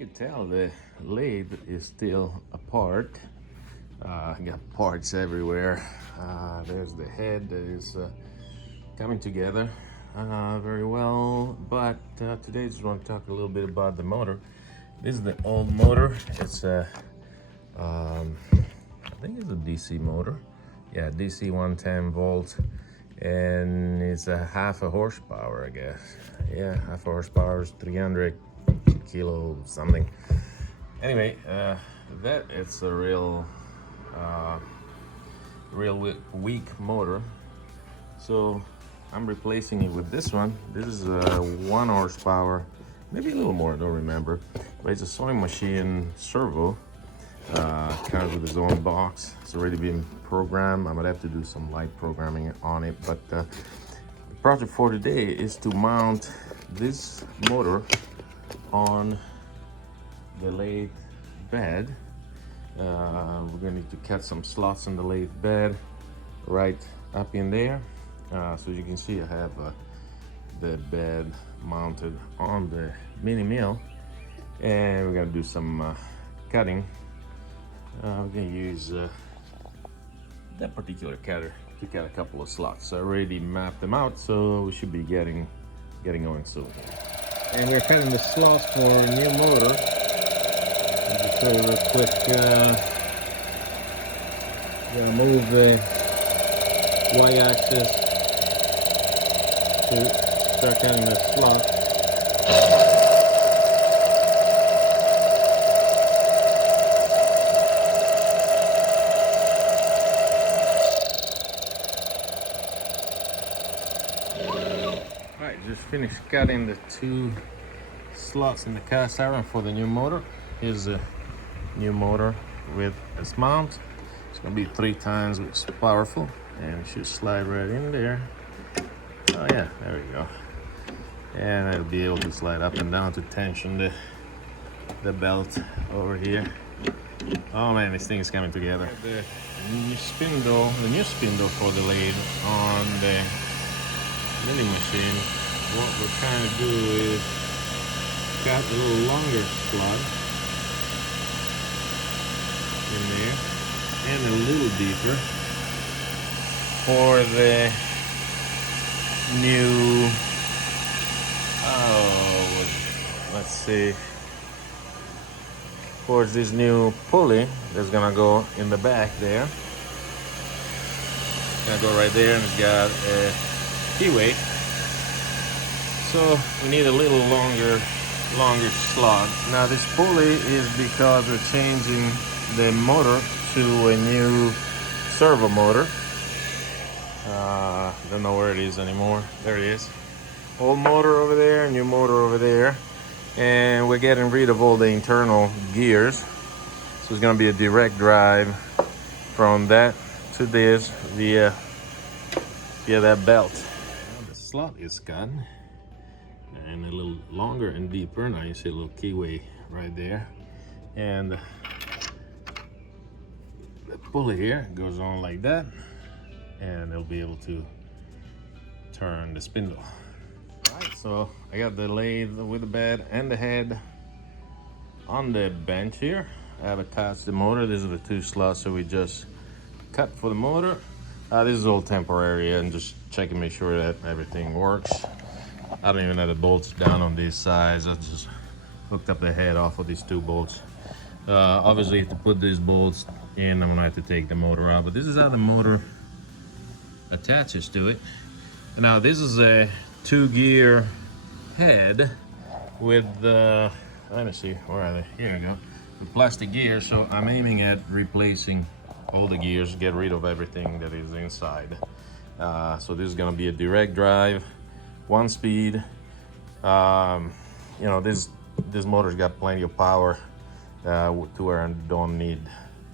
can tell the lathe is still apart. Got parts everywhere. There's the head that is coming together very well, but today I just want to talk a little bit about the motor. This is the old motor. It's a I think it's a DC motor. Yeah, DC 110 volts, and it's a half a horsepower, I guess. Yeah, half a horsepower is 300 kilo something. Anyway, that it's a real weak motor, so I'm replacing it with this one. This is a 1 horsepower, maybe a little more, I don't remember, but it's a sewing machine servo. Comes with its own box. It's already been programmed. I might have to do some light programming on it, but the project for today is to mount this motor on the lathe bed. We're gonna need to cut some slots in the lathe bed right up in there. So you can see I have the bed mounted on the mini mill, and we're gonna do some cutting. We're gonna use that particular cutter to cut a couple of slots. I already mapped them out, so we should be getting going soon. And we're cutting the slots for a new motor. Just show you real quick. Gonna move the y-axis to start cutting the slots. Alright, just finished cutting the 2 slots in the cast iron for the new motor. Here's the new motor with its mount. It's gonna be 3 times as powerful, and it should slide right in there. Oh yeah, there we go. And it'll be able to slide up and down to tension the belt over here. Oh man, this thing is coming together. The new spindle for the lathe on the milling machine. What we're trying to do is cut a little longer slot in there and a little deeper for the new, let's see, for this new pulley that's gonna go in the back there. It's gonna go right there, and it's got a keyway. So we need a little longer slot. Now this pulley is because we're changing the motor to a new servo motor. Don't know where it is anymore. There it is. Old motor over there, new motor over there. And we're getting rid of all the internal gears. So it's gonna be a direct drive from that to this via that belt. Now the slot is cut, and a little longer and deeper. Now you see a little keyway right there, and the pulley here goes on like that, and it'll be able to turn the spindle. Alright, so I got the lathe with the bed and the head on the bench here. I have attached the motor. These are the 2 slots that we just cut for the motor. This is all temporary, and just checking, make sure that everything works. I don't even have the bolts down on these sides. I just hooked up the head off of these 2 bolts. Obviously, to put these bolts in, I'm gonna have to take the motor out, but this is how the motor attaches to it. Now this is a 2-gear head with the, let me see, where are they? Here we go. The plastic gears. So I'm aiming at replacing all the gears, get rid of everything that is inside. So this is gonna be a direct drive, 1 speed. You know, this motor's got plenty of power to where I don't need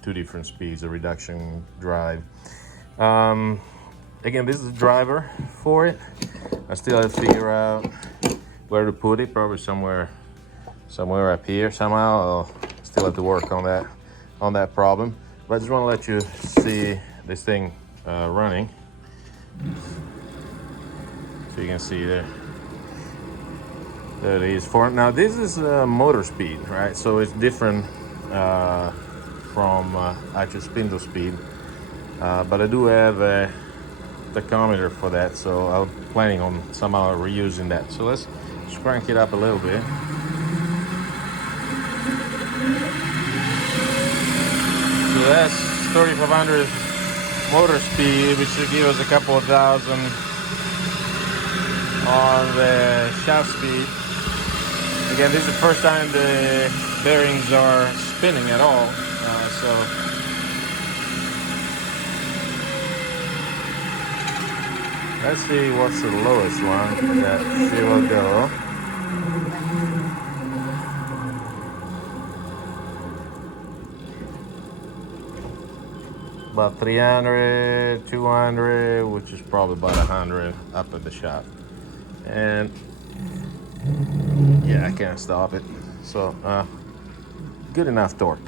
2 different speeds, a reduction drive. Again, this is the driver for it. I still have to figure out where to put it, probably somewhere up here somehow. I'll still have to work on that problem. But I just want to let you see this thing running, so you can see there. that is for. Now this is motor speed, right? So it's different from actual spindle speed, but I do have a tachometer for that, so I'm planning on somehow reusing that. So let's crank it up a little bit. So that's 3,500 motor speed, which should give us a couple of thousand on the shaft speed. Again, this is the first time the bearings are spinning at all, so let's see what's the lowest one that she will go. About 300, 200, which is probably about 100 up at the shop. And yeah, I can't stop it. So good enough torque.